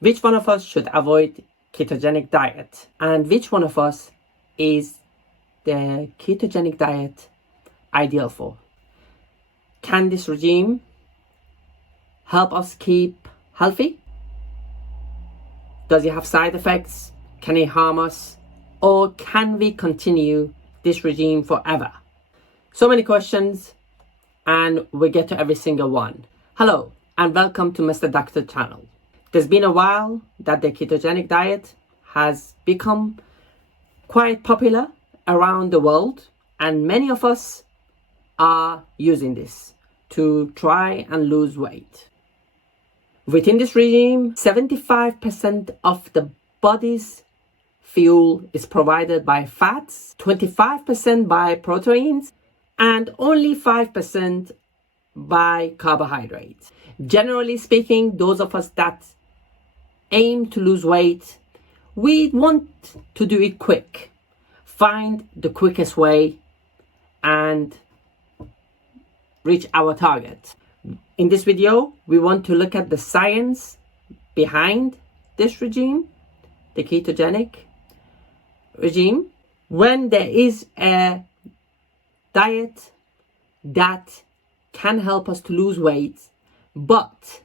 Which one of us should avoid ketogenic diet? And which one of us is the ketogenic diet ideal for? Can this regime help us keep healthy? Does it have side effects? Can it harm us? Or can we continue this regime forever? So many questions, and we get to every single one. Hello, and welcome to Mr.Doctors channel. There's been a while that the ketogenic diet has become quite popular around the world, and many of us are using this to try and lose weight. Within this regime, 75% of the body's fuel is provided by fats, 25% by proteins, and only 5% by carbohydrates. Generally speaking, those of us that aim to lose weight, we want to do it quick. Find the quickest way and reach our target. In this video, we want to look at the science behind this regime, the ketogenic regime. When there is a diet that can help us to lose weight, but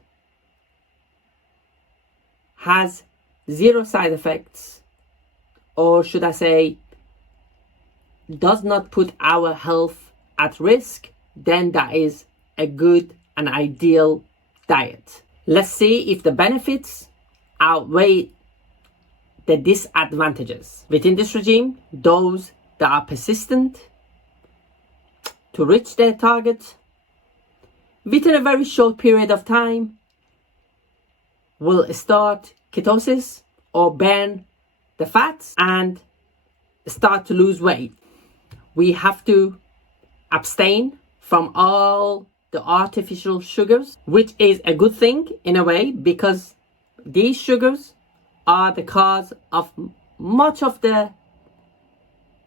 has zero side effects, or should I say, does not put our health at risk, then that is a good and ideal diet. Let's see if the benefits outweigh the disadvantages. Within this regime, those that are persistent to reach their target within a very short period of time will start ketosis or burn the fats and start to lose weight. We have to abstain from all the artificial sugars, which is a good thing in a way, because these sugars are the cause of much of the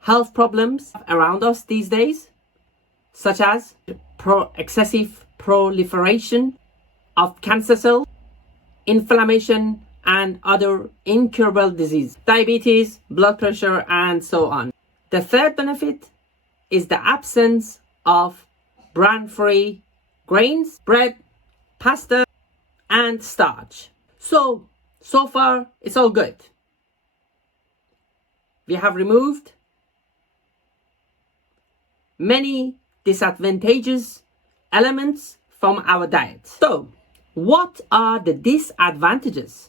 health problems around us these days, such as excessive proliferation of cancer cells, inflammation, and other incurable diseases, diabetes, blood pressure, and so on. The third benefit is the absence of bran-free grains, bread, pasta, and starch. So far, it's all good. We have removed many disadvantageous elements from our diet. So, what are the disadvantages?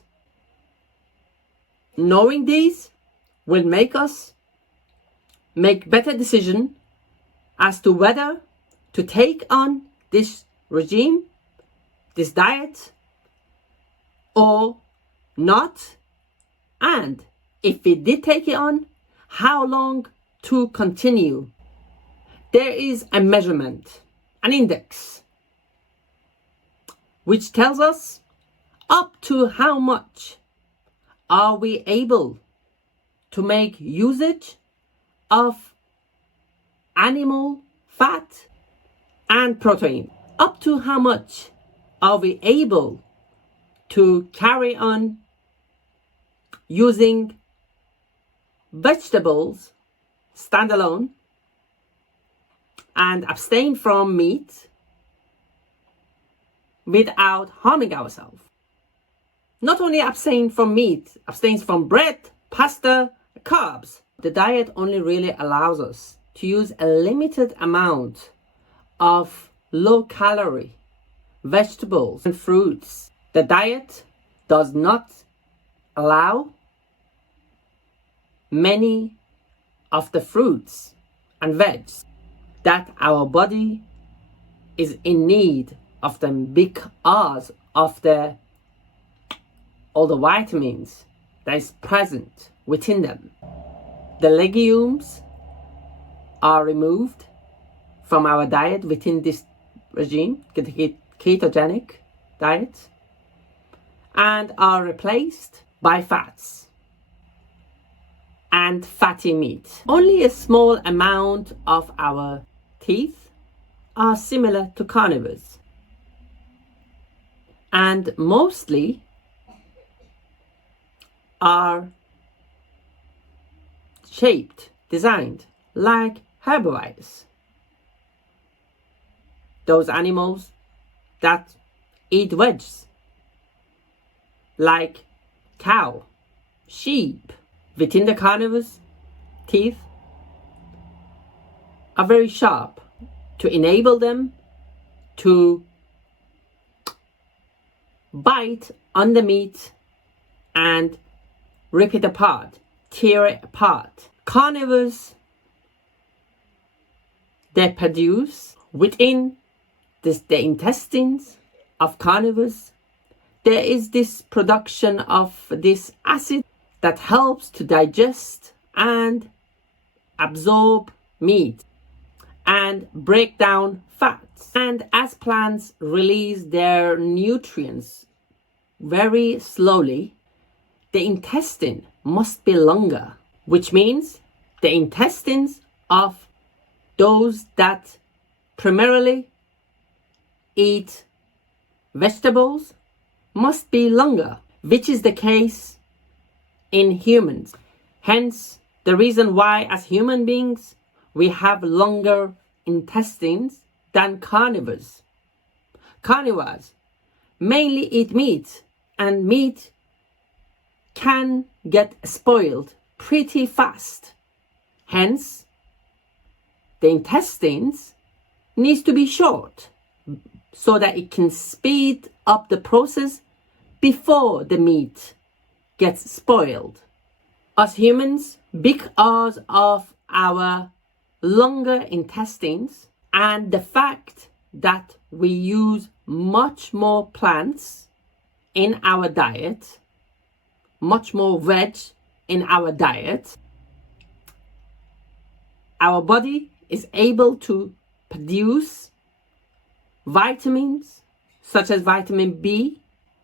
Knowing these will make us make better decisions as to whether to take on this regime, this diet, or not, and if we did take it on, how long to continue. There is a measurement, an index, which tells us up to how much are we able to make usage of animal fat and protein. Up to how much are we able to carry on using vegetables standalone and abstain from meat without harming ourselves. Not only abstain from meat, abstain from bread, pasta, carbs. The diet only really allows us to use a limited amount of low-calorie vegetables and fruits. The diet does not allow many of the fruits and veggies that our body is in need of them because of all the vitamins that is present within them. The legumes are removed from our diet within this regime, the ketogenic diet, and are replaced by fats and fatty meat. Only a small amount of our teeth are similar to carnivores, and mostly are shaped, designed like herbivores. Those animals that eat veggies, like cow, sheep. Within the carnivorous, teeth are very sharp to enable them to bite on the meat and rip it apart, tear it apart. Carnivores, they produce within the intestines of carnivores, there is this production of this acid that helps to digest and absorb meat and break down fats. And as plants release their nutrients very slowly, the intestine must be longer, which means the intestines of those that primarily eat vegetables must be longer, which is the case in humans. Hence, the reason why as human beings we have longer intestines than carnivores. Carnivores mainly eat meat, and meat can get spoiled pretty fast. Hence, the intestines needs to be short so that it can speed up the process before the meat gets spoiled. Us humans, because of our longer intestines and the fact that we use much more plants in our diet, much more veg in our diet, our body is able to produce vitamins such as vitamin B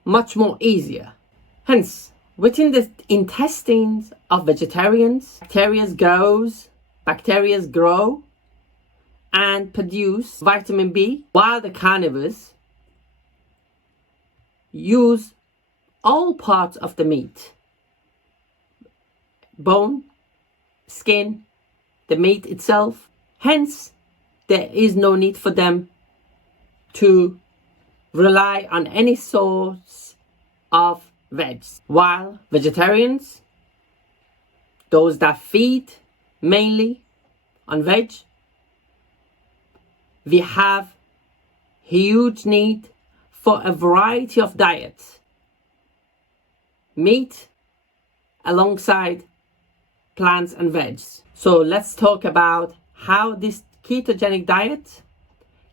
much more easier. Hence, within the intestines of vegetarians, bacteria grow and produce vitamin B, while the carnivores use all parts of the meat, bone, skin, the meat itself. Hence, there is no need for them to rely on any source of veg. While vegetarians, those that feed mainly on veg, we have huge need for a variety of diets. Meat alongside plants and veg. So let's talk about how this ketogenic diet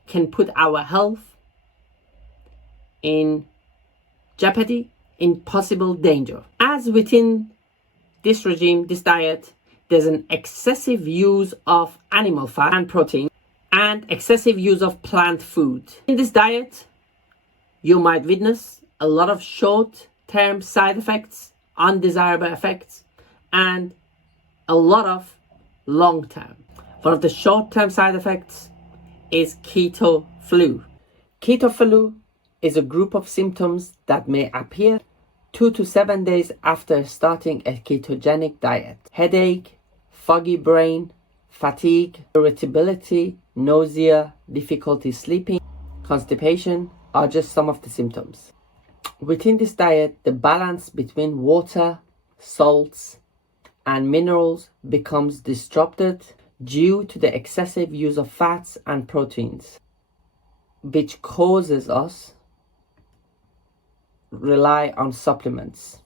can put our health in jeopardy, in possible danger. As within this regime, this diet, there's an excessive use of animal fat and protein and excessive use of plant food. In this diet, you might witness a lot of short-term side effects, undesirable effects, and a lot of long-term. One of the short-term side effects is keto flu. Keto flu is a group of symptoms that may appear 2 to 7 days after starting a ketogenic diet. Headache, foggy brain, fatigue, irritability, nausea, difficulty sleeping, constipation are just some of the symptoms. Within this diet, the balance between water, salts, and minerals becomes disrupted due to the excessive use of fats and proteins, which causes us rely on supplements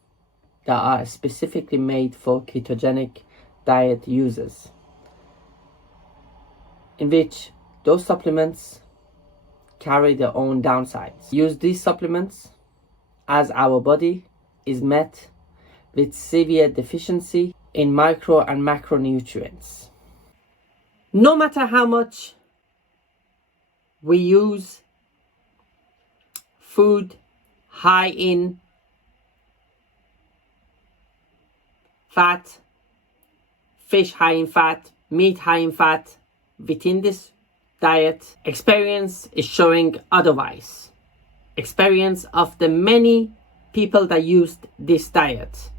that are specifically made for ketogenic diet users, in which those supplements carry their own downsides. Use these supplements as our body is met with severe deficiency in micro and macronutrients. No matter how much we use food high in fat, fish high in fat, meat high in fat, within this diet, experience is showing otherwise. Experience of the many people that used this diet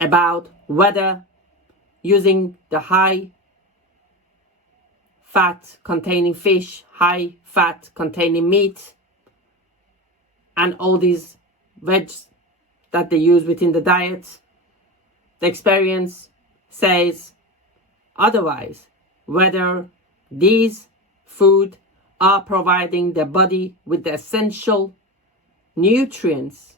about whether using the high fat containing fish, high fat containing meat, and all these veg that they use within the diet, the experience says otherwise, whether these food are providing the body with the essential nutrients,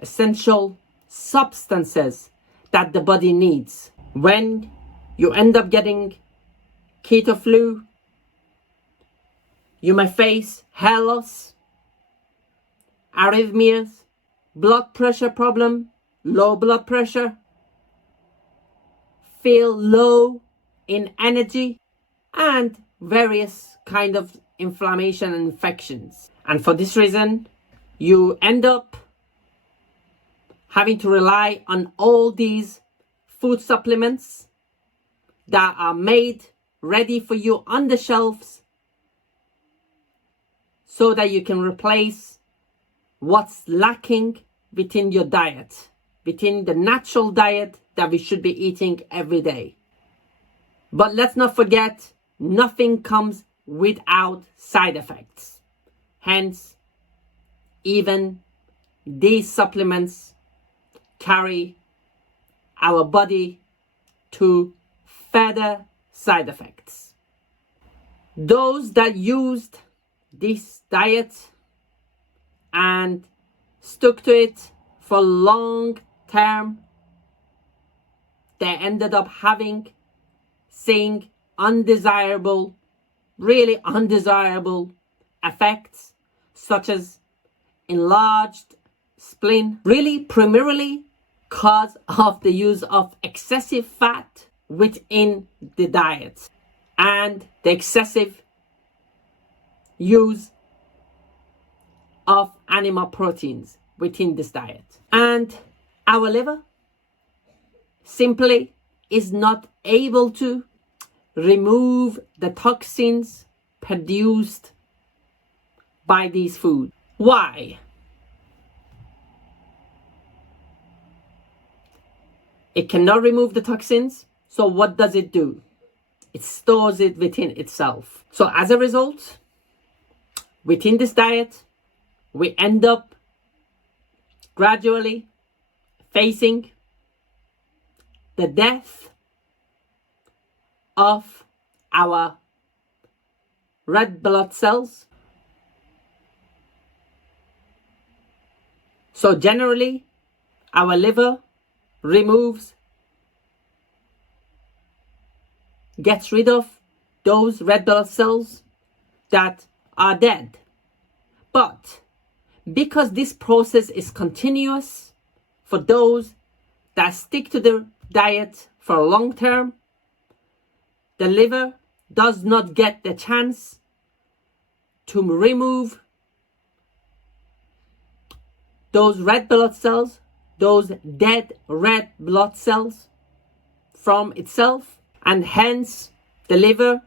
essential substances that the body needs. When you end up getting keto flu, you may face hair loss, arrhythmias, blood pressure problem, low blood pressure, feel low in energy, and various kind of inflammation and infections. And for this reason, you end up having to rely on all these food supplements that are made ready for you on the shelves so that you can replace what's lacking within your diet, within the natural diet that we should be eating every day. But let's not forget, nothing comes without side effects. Hence, even these supplements carry our body to further side effects. Those that used this diet and stuck to it for long term, they ended up seeing undesirable, really undesirable effects, such as enlarged spleen, really primarily because of the use of excessive fat within the diet and the excessive use of animal proteins within this diet. And our liver simply is not able to remove the toxins produced by these foods. Why? It cannot remove the toxins, so what does it do? It stores it within itself. So as a result, within this diet, we end up gradually facing the death of our red blood cells. So generally, our liver gets rid of those red blood cells that are dead. But because this process is continuous for those that stick to the diet for long term, the liver does not get the chance to remove those red blood cells, those dead red blood cells from itself, and hence the liver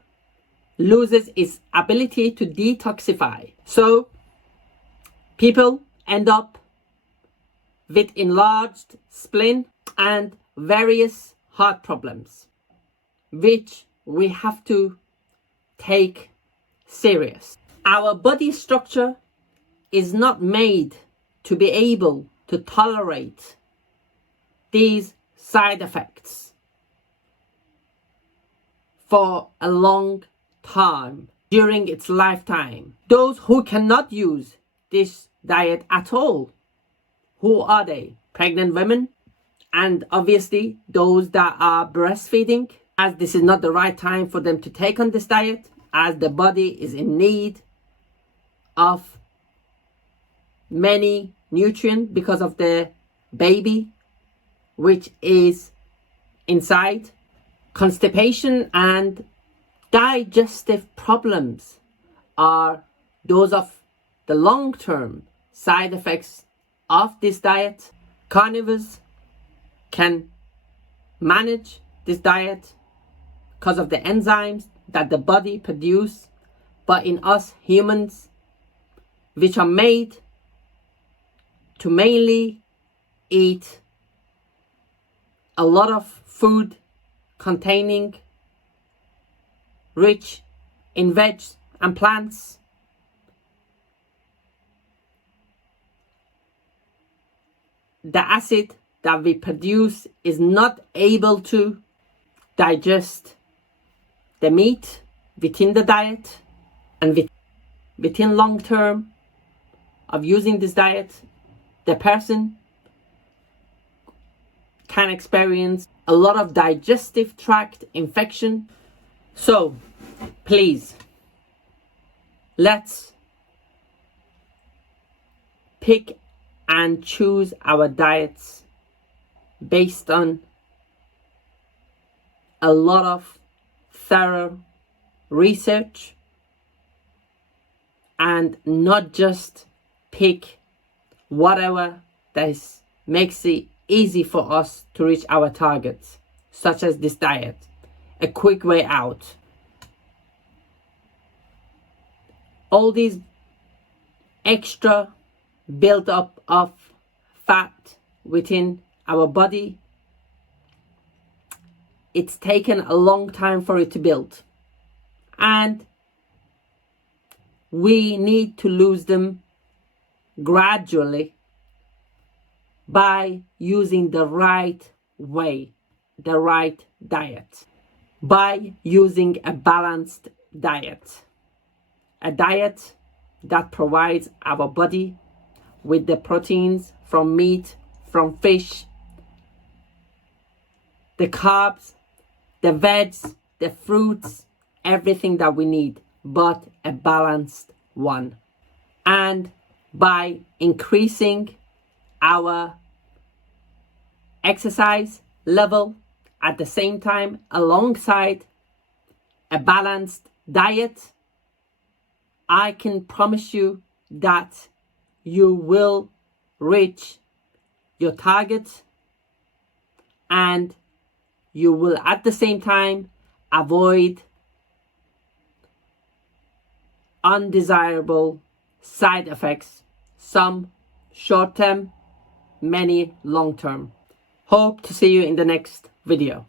loses its ability to detoxify. So people end up with enlarged spleen and various heart problems, which we have to take serious. Our body structure is not made to be able to tolerate these side effects for a long time during its lifetime. Those who cannot use this diet at all, who are they? Pregnant women, and obviously those that are breastfeeding, as this is not the right time for them to take on this diet, as the body is in need of many nutrients because of the baby which is inside. Constipation and digestive problems are those of the long-term side effects of this diet. Carnivores can manage this diet because of the enzymes that the body produces, but in us humans, which are made to mainly eat a lot of food containing rich in veg and plants, the acid that we produce is not able to digest the meat within the diet, and within long term of using this diet, the person can experience a lot of digestive tract infection. So please, let's pick and choose our diets based on a lot of thorough research, and not just pick whatever that makes it easy for us to reach our targets, such as this diet, a quick way out. All these extra build up of fat within our body, it's taken a long time for it to build, and we need to lose them gradually by using the right way, the right diet, by using a balanced diet, a diet that provides our body with the proteins from meat, from fish, the carbs, the veggies, the fruits, everything that we need, but a balanced one. And by increasing our exercise level at the same time alongside a balanced diet, I can promise you that you will reach your target, and you will at the same time avoid undesirable side effects, some short-term, many long-term. Hope to see you in the next video.